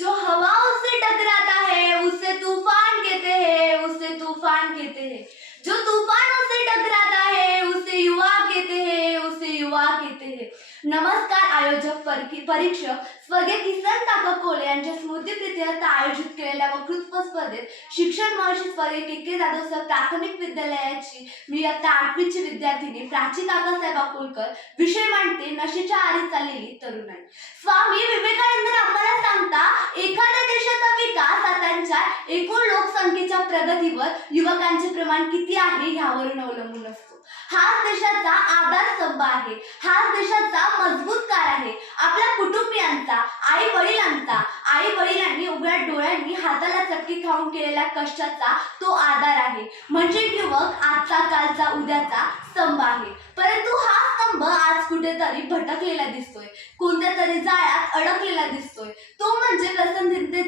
जो हवा उससे टकराता है उसे तूफान कहते हैं उसे तूफान कहते हैं। जो तूफान उससे टकराता है उसे युवा कहते हैं उसे युवा कहते हैं। नमस्कार आयोजक परीक्षक स्वर्गीय किसन काका कोले यांच्या स्मृती स्मृतीप्रित्यर्थ आयोजित केलेल्या वक्तृत्व स्पर्धेत शिक्षण महर्षी स्वर्गीय के के जाधव सर प्राथमिक विद्यालयाची मी आता आठवीची विद्यार्थिनी प्राची काकासाहेब अकोलकर विषय मांडते नशेच्या आरीत चाललेली तरुणाई। स्वामी विवेकानंद आपल्याला नुसार एकूण लोकसंख्येच्या प्रगतीवर युवकांचे प्रमाण किती आहे यावरून अवलंबून असतो. हाच देशाचा आधारस्तंभ आहे. हाच देशाचा मजबूत कार आहे. आपल्या कुटुंबियांचा आई वडिलांचा आई वडिलांनी उघड्या डोळ्यांनी हाताला चटकी खाऊन केलेल्या कष्टाचा तो आधार आहे. म्हणजे युवक आजचा कालचा उद्याचा स्तंभ आहे. परंतु हा स्तंभ आज कुठेतरी भटकलेला दिसतोय. कोणत्या तरी जाळ्यात अडकलेला दिसतोय. तो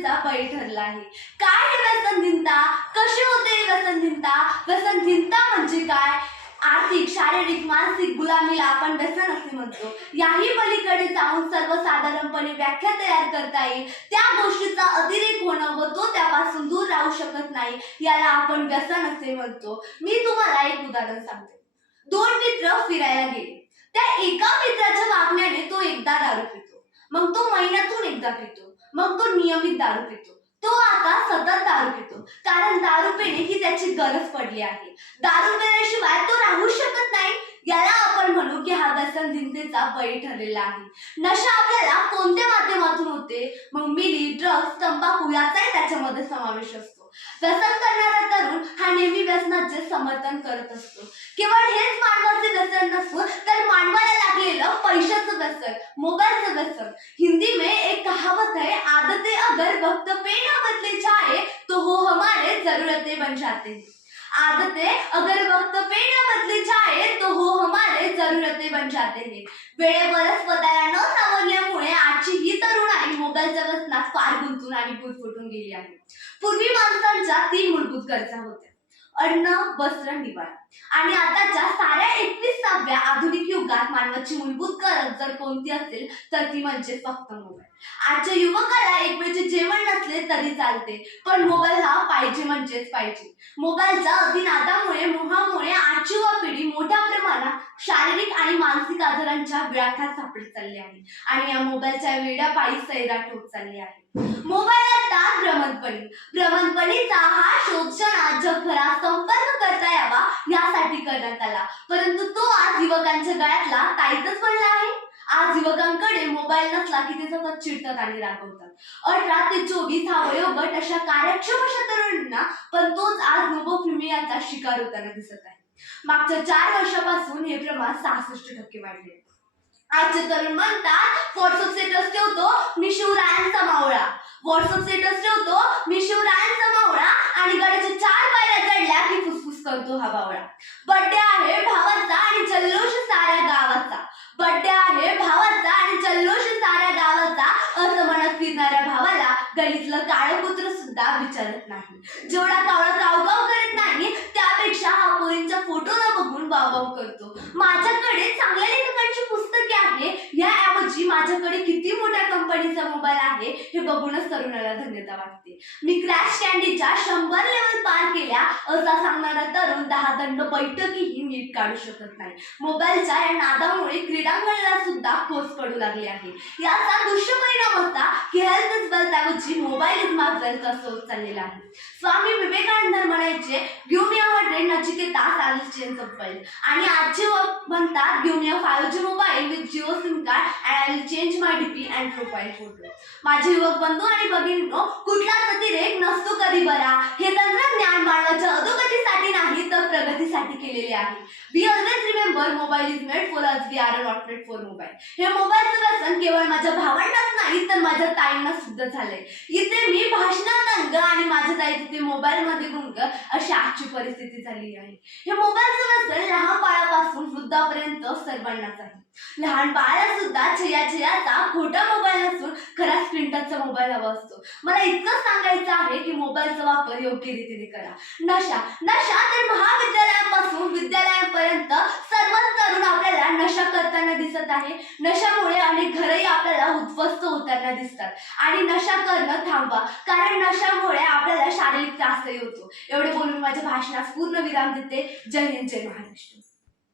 म्हणजे बळी ठरला आहे. काय हे व्यसनहीनता कशी होते ही व्यसनहीनता व्यसनहीनता म्हणजे काय? आर्थिक शारीरिक मानसिक गुलामीला आपण व्यसन असे म्हणतो. याही पलीकडे जाऊन सर्वसाधारणपणे व्याख्या तयार करता येईल. त्या गोष्टीचा अतिरेक होणं व तो त्यापासून दूर राहू शकत नाही याला आपण व्यसन असे म्हणतो. मी तुम्हाला एक उदाहरण सांगते. दोन मित्र फिरायला गेले. त्या एका मित्राच्या वागण्याने तो एकदा दारू पितो. मग तो महिन्यातून एकदा पितो. मग तो नियमित दारू पितो. तो आता सतत दारू पितो. कारण दारू पिणे ही त्याची गरज पडली आहे. दारू पिण्याशिवाय तो राहू शकत नाही. याला आपण म्हणू की हा व्यसनहीनतेचा बळी ठरलेला आहे. नशा आपल्याला कोणत्या माध्यमातून होते? मग मिली ड्रग्स तंबाखू याचाही त्याच्यामध्ये समावेश असतो. व्यसन करणारा तरुण व्यसनाचे समर्थन करत असतो. केवळ हेच मानवाचे व्यसन नसून तर मानवाला लागलेलं पैशाचं व्यसन मोबाईलचं व्यसन. हिंदी में एक कहावत है आदते अगर वक्त पे ना बदले जाए तो हो हमारे जरूरतें बन जाते. आदते अगर वक्त पे ना बदले जाए तो हो हमारे जरूरतें बन जाते. हैं वेळेवरच स्वतःला न सावरल्यामुळे आजची ही तरुणाई मोबाईलच्या व्यसनात फार गुंतून आणि गुरफुटून गेली आहे. पूर्वी माणसांच्या तीन मूलभूत गरजा होत्या. अन्न वस्त्र निवारा. आणि आताच्या साऱ्या एकविसाव्या आधुनिक युगात मानवाची मूलभूत गरज जर कोणती असेल तर ती म्हणजे फक्त मोबाईल आजच्या युवकाला एक वेळचे जेवण नसले तरी चालते पण मोबाईल हा पाहिजे म्हणजेच पाहिजे. मोबाईलच्या अतिनादामुळे मोहामुळे आजची युवा पिढी मोठ्या प्रमाणात शारीरिक आणि मानसिक आजारांच्या व्याख्यात सापडत चालली आहे. आणि या मोबाईलच्या वेड्या पायी सैराट होत चालली आहे. मोबाईल आता भ्रमणपणी भ्रमणपणीचा हा शोधना जगभरात संपर्क करता यावा यासाठी करण्यात आला. परंतु तो आज युवकांच्या गळ्यातला ताईतच पडला आहे. आज युवकांकडे मोबाईल नसला की ते सतत चिडतात आणि रागवतात. अठरा ते चोवीस हा वयोगट अशा कार्यक्षम अशा तरुणांना पण तोच आज नोबोफ्रिमियाचा शिकार होताना दिसत आहे. मागच्या चार वर्षापासून हे प्रमाण सहासष्ट टक्के वाढले. आजचे तरुण म्हणतात व्हॉट्सअप स्टेटस ठेवतो मी शिवरायांचा मावळा. व्हॉट्सअप स्टेटस ठेवतो मी शिवरायांचा मावळा आणि गड्याच्या चार करतो हा बावळा. बड्डे आहे भावाचा आणि जल्लोष साऱ्या गावाचा. बड्डे आहे भावाचा आणि जल्लोष साऱ्या गावाचा. असं म्हणत फिरणाऱ्या भावाला गलीतलं काळ कुत्र सुद्धा विचारत नाही. जेवढा कावळा कावकाव करत नाही त्यापेक्षा हा पोरींच्या फोटोला बघून वाववाव करतो. माझ्याकडे चांगल्या लेखकांची पुस्तके आहे. याऐवजी माझ्याकडे किती मोठ्या कंपनीचा मोबाईल आहे हे बघूनच तरुणाला धन्यता वाटते. मी क्रॅश कॅन्डीच्या शंभर लेवल पार केल्या. असा सांगणारा तरुण दहा दंड बैठकीही नीट काढू शकत नाही. मोबाईलच्या या नादामुळे क्रीडांगणाला सुद्धा कोस पडू लागले आहे. याचा दुष्परिणाम असा की हेल्थ इज वेल्थ ऐवजी मोबाईल इज माय वेल्थ असं चाललेला आहे. स्वामी विवेकानंद म्हणायचे घेऊन या a hundred Nachiketa I will change a world आणि आजचे म्हणतात घेऊन या five G mobile with Jio SIM card and I will change my DP and profile photo माझे युवक बंधू आणि भगिनींनो कुठलाच अतिरेक नसतो कधी बरा. हे तंत्रज्ञान अधोगतीसाठी नाही तर प्रगतीसाठी केलेले आहे. We always remember mobile is made for us we are not made for mobile हे मोबाईलचं व्यसन केवळ माझ्या भावंडाच नाही तर माझ्या ताईंना सुद्धा झालंय. इथे मी भाषणात अंग आणि माझ्या ताई तिथे मोबाईल मध्ये गुंग अशी आजची परिस्थिती झाली आहे. हे मोबाईलचं व्यसन लहान बाळापासून वृद्धा सर्वांनाच आहे लहान बाळाला सुद्धा चिया छयाचा खोटा मोबाईल नसून खरा स्क्रीन टचचा मोबाईल हवा असतो. मला इतकं सांगायचं आहे की मोबाईलचा वापर योग्य रीतीने करा. नशा नशा तर महाविद्यालयापासून विद्यालयापर्यंत सर्वच तरुण आपल्याला नशा करताना दिसत आहे. नशामुळे अनेक घरही आपल्याला उद्ध्वस्त होताना दिसतात. आणि नशा करणं थांबवा कारण नशामुळे आपल्याला शारीरिक त्रासही होतो. एवढे बोलून माझ्या भाषणास पूर्ण विराम देते. जय हिंद जय महाराष्ट्र.